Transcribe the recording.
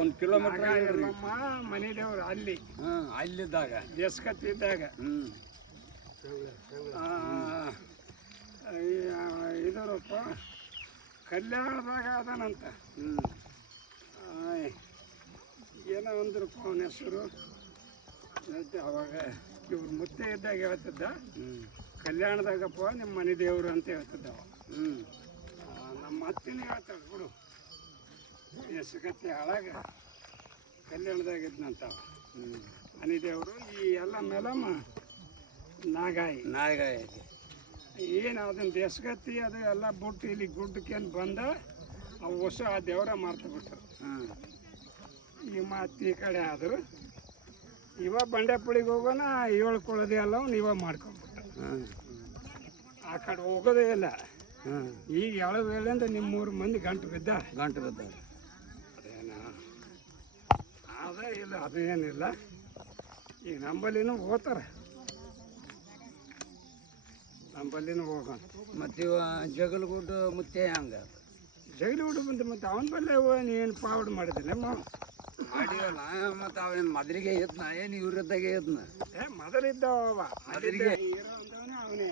1 kilometre ನಮ್ಮ ಮನೆ ದೇವ್ರು ಅಲ್ಲಿ ಅಲ್ಲಿದ್ದಾಗ ದೇಸ್ಕತ್ತಿದ್ದಾಗ ಇದರಪ್ಪ ಕಲ್ಯಾಣದಾಗ ಅದನಂತ ಏನೋ ಅಂದ್ರಪ್ಪ ಅವನ ಹೆಸರು ಅವಾಗ ಇವ್ರು ಮುತ್ತೆ ಇದ್ದಾಗ ಹೇಳ್ತಿದ್ದ ಕಲ್ಯಾಣದಾಗಪ್ಪ ನಿಮ್ಮ ಮನೆ ದೇವರು ಅಂತ ಹೇಳ್ತಿದ್ದವ ನಮ್ಮ ಅತ್ತಿನ ಹೇಳ್ತಾಳೆ ಬಿಡು ಎಸ್ಕತ್ತಿ ಹಾಳಾಗ ಕಲ್ಯಾಣದಾಗ ಇದ್ನಂತವ ಮನೆ ದೇವರು ಈ ಎಲ್ಲ ಮೇಲಮ್ಮ ನಾಗಾಯಿ ಏನು ಅದನ್ನ ದೇಶಗತ್ತಿ ಅದು ಎಲ್ಲ ಬಿಟ್ಟು ಇಲ್ಲಿ ಗುಡ್ಡಕ್ಕೇನು ಬಂದ ಅವು ಹೊಸ ಆ ದೇವರ ಮಾರ್ತು ಬಿಟ್ರು ಈ ಮಾತು ಈ ಕಡೆ ಆದರು ಇವ ಬಂಡೆಪುಳಿಗೆ ಹೋಗೋಣ ಹೇಳ್ಕೊಳ್ಳೋದೇ ಅಲ್ಲ ಅವ್ನು ಇವ ಮಾಡ್ಕೊಂಡ್ಬಿಟ್ಟ ಆ ಕಡೆ ಹೋಗೋದೇ ಇಲ್ಲ ಈಗ ಎಳವು ಹೇಳಿಂದ ನಿಮ್ಮ 3 ಮಂದಿ ಗಂಟು ಬಿದ್ದ ಅದೇನ ಅದೇ ಇಲ್ಲ ಅದೇನಿಲ್ಲ ಈಗ ನಂಬಲ್ಲಿನೂ ಹೋಗ್ತಾರೆ ನಂಬಲ್ಲಿನೂ ಹೋಗೋಣ ಮತ್ತು ಇವ ಜಗಲ್ಗುಡ್ಡ ಮುತ್ತೆ ಹಂಗೆ ಜಗಲಿಗುಡ್ಡು ಬಂದು ಮತ್ತು ಅವನ ಬಲ್ಲೆ ನೀನು ಪಾವಡ್ ಮಾಡಿದಿಲ್ಲ ಮಾಡಿವಲ್ಲ ಮತ್ತು ಅವೇನು ಮೊದಲಿಗೆ ಎದ್ನ ಏನು ಇವ್ರದ್ದಾಗೆ ಎದ್ನ ಮೊದಲಿದ್ದವ ಮೊದಲಿಗೆ ಇರೋ ಅಂದವನೇ ಅವನೇ